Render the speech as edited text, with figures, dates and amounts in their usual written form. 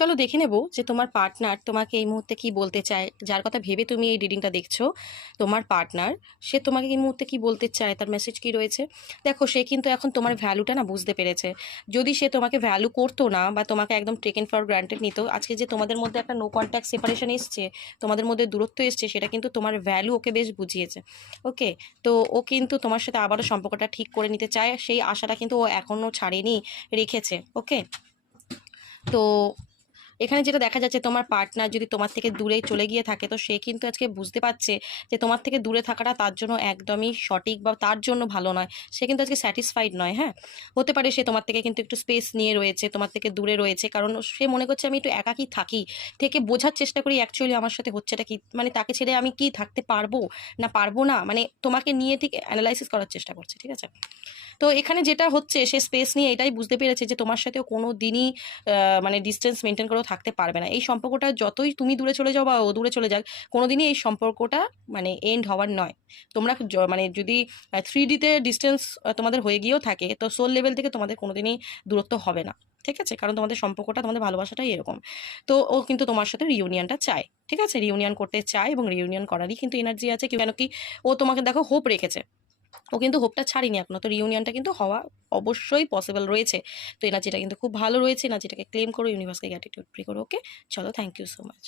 চলো দেখে নেব যে তোমার পার্টনার তোমাকে এই মুহূর্তে কি বলতে চায়, যার কথা ভেবে তুমি এই রিডিংটা দেখছো। তোমার পার্টনার সে তোমাকে এই মুহূর্তে কি বলতে চায়, তার মেসেজ কি রয়েছে। দেখো, সে কিন্তু এখন তোমার ভ্যালুটা না বুঝতে পেরেছে। যদি সে তোমাকে ভ্যালু করতো না বা তোমাকে একদম টেকেন ফর গ্রান্টেড নিত, আজকে যে তোমাদের মধ্যে একটা নো কন্ট্যাক্ট সেপারেশন এসছে, তোমাদের মধ্যে দূরত্ব এসছে, সেটা কিন্তু তোমার ভ্যালু ওকে বেশ বুঝিয়েছে। ওকে, তো ও কিন্তু তোমার সাথে আবারও সম্পর্কটা ঠিক করে নিতে চায়, সেই আশাটা কিন্তু ও এখনও ছাড়েনি, রেখেছে। ওকে, তো এখানে যেটা দেখা যাচ্ছে, তোমার পার্টনার যদি তোমার থেকে দূরে চলে গিয়ে থাকে, তো সে কিন্তু আজকে বুঝতে পারছে যে তোমার থেকে দূরে থাকাটা তার জন্য একদমই সঠিক বা তার জন্য ভালো নয়। সে কিন্তু আজকে স্যাটিসফাইড নয়। হ্যাঁ, হতে পারে সে তোমার থেকে কিন্তু একটু স্পেস নিয়ে রয়েছে, তোমার থেকে দূরে রয়েছে, কারণ সে মনে করছে আমি একটু একাকী থাকি, থেকে বোঝার চেষ্টা করি অ্যাকচুয়ালি আমার সাথে হচ্ছেটা কি, মানে তাকে ছেড়ে আমি কি থাকতে পারবো না পারবো না, মানে তোমাকে নিয়ে ঠিক অ্যানালাইসিস করার চেষ্টা করছে। ঠিক আছে, তো এখানে যেটা হচ্ছে, সে স্পেস নিয়ে এটাই বুঝতে পেরেছে যে তোমার সাথেও কোনো দিনই মানে ডিস্টেন্স মেনটেন করেও থাকতে পারবে না। এই সম্পর্কটা যতই তুমি দূরে চলে যাও বা ও দূরে চলে যাক, কোনোদিনই এই সম্পর্কটা মানে এন্ড হওয়ার নয়। তোমরা মানে যদি 3D-তে ডিস্টেন্স তোমাদের হয়ে গিয়েও থাকে, তো সোল লেভেল থেকে তোমাদের কোনোদিনই দূরত্ব হবে না। ঠিক আছে, কারণ তোমাদের সম্পর্কটা, তোমাদের ভালোবাসাটাই এরকম। তো ও কিন্তু তোমার সাথে রিউনিয়নটা চায়। ঠিক আছে, রিউনিয়ন করতে চায় এবং রিউনিয়ন করারই কিন্তু এনার্জি আছে। কেন কি, ও তোমাকে দেখো হোপ রেখেছে, ও কিন্তু হোপটা ছাড়িনি এখনো। তো রিউনিয়নটা কিন্তু হওয়া অবশ্যই পসিবল রয়েছে। তো এনার্জিটা কিন্তু খুব ভালো রয়েছে, এনার্জিটাকে ক্লেম করো, ইউনিভার্সকে গ্র্যাটিটিউড প্রে করো। ওকে, চলো, থ্যাংক ইউ সো মাচ।